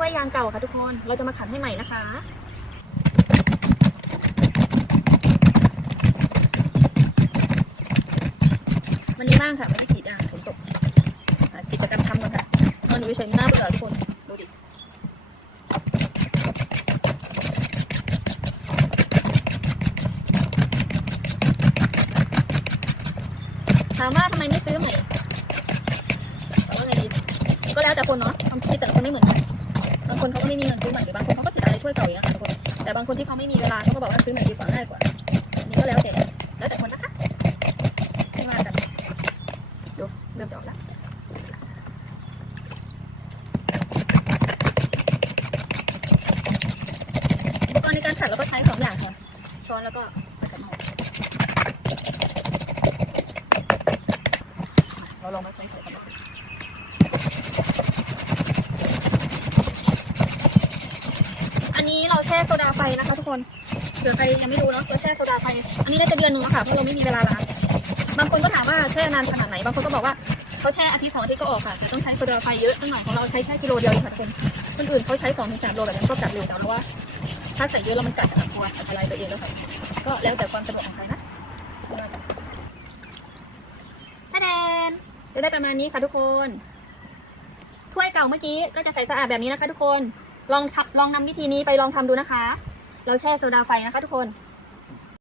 ถ้วยยางเก่าค่ะทุกคน เราจะมาขันให้ใหม่นะคะวันนี้บ้างค่ะไม่ได้กรีดยางฝนตกกิจกรรมทำก่อนค่ะนอนอยู่เฉยๆหน้าเบื่อทุกคนดูดิถามว่าทำไมไม่ซื้อใหม่ตอบว่าไงดีก็แล้วแต่คนเนาะความคิดแต่ละคนไม่เหมือนกันางคนเขาก็ไม่มีเงินซื้อใหม่หรือบางคนเขาก็เสียดายถ้วยเก่าอย่างเงี้ยค่ะทุกคนแต่บางคนที่เขาไม่มีเวลาเขาก็บอกว่าซื้อใหม่ดีกว่าง่ายกว่าอันนี้ก็แล้วแต่แล้วแต่คนนะคะไม่ว่ากันดูเริ่มจะออกแล้วอุปกรณ์ในการขัดเราก็ใช้สองอย่างค่ะช้อนแล้วก็ตะกั่วหม้อเราลองมาใช้ใส่กันดูอันนี้เรา แช่โซดาไฟนะคะ ทุกคนเผื่อใครยังไม่รู้เนาะเราแช่โซดาไฟ อันนี้น่าจะเดือนนึงค่ะเพราะเราไม่มีเวลาล้างบางคนก็ถามว่าแช่นานขนาดไหน บางคนก็บอกว่าเขาแช่อาทิตย์สองอาทิตย์ก็ออกค่ะแต่ต้องใช้โซดาไฟเยอะตั้งหน่อยของเราใช้แค่กิโลเดียวเองค่ะทุกคนคนอื่นเขาใช้สองถึงสามโลแบบนั้นก็กัดเร็วแต่เราว่า ถ้าใส่เยอะแล้วมันกัดอะกลัวอันตรายตัวเองแล้วค่ะก็แล้วแต่ความสะดวกของใครนะตาแดนจะได้ประมาณนี้ค่ะทุกคนถ้วยเก่าเมื่อกี้ก็จะใส่สะอาดแบบนี้นะคะ ทุกคน ลองทับลองนำวิธีนี้ไปลองทำดูนะคะ เราแช่โซดาไฟนะคะทุกคน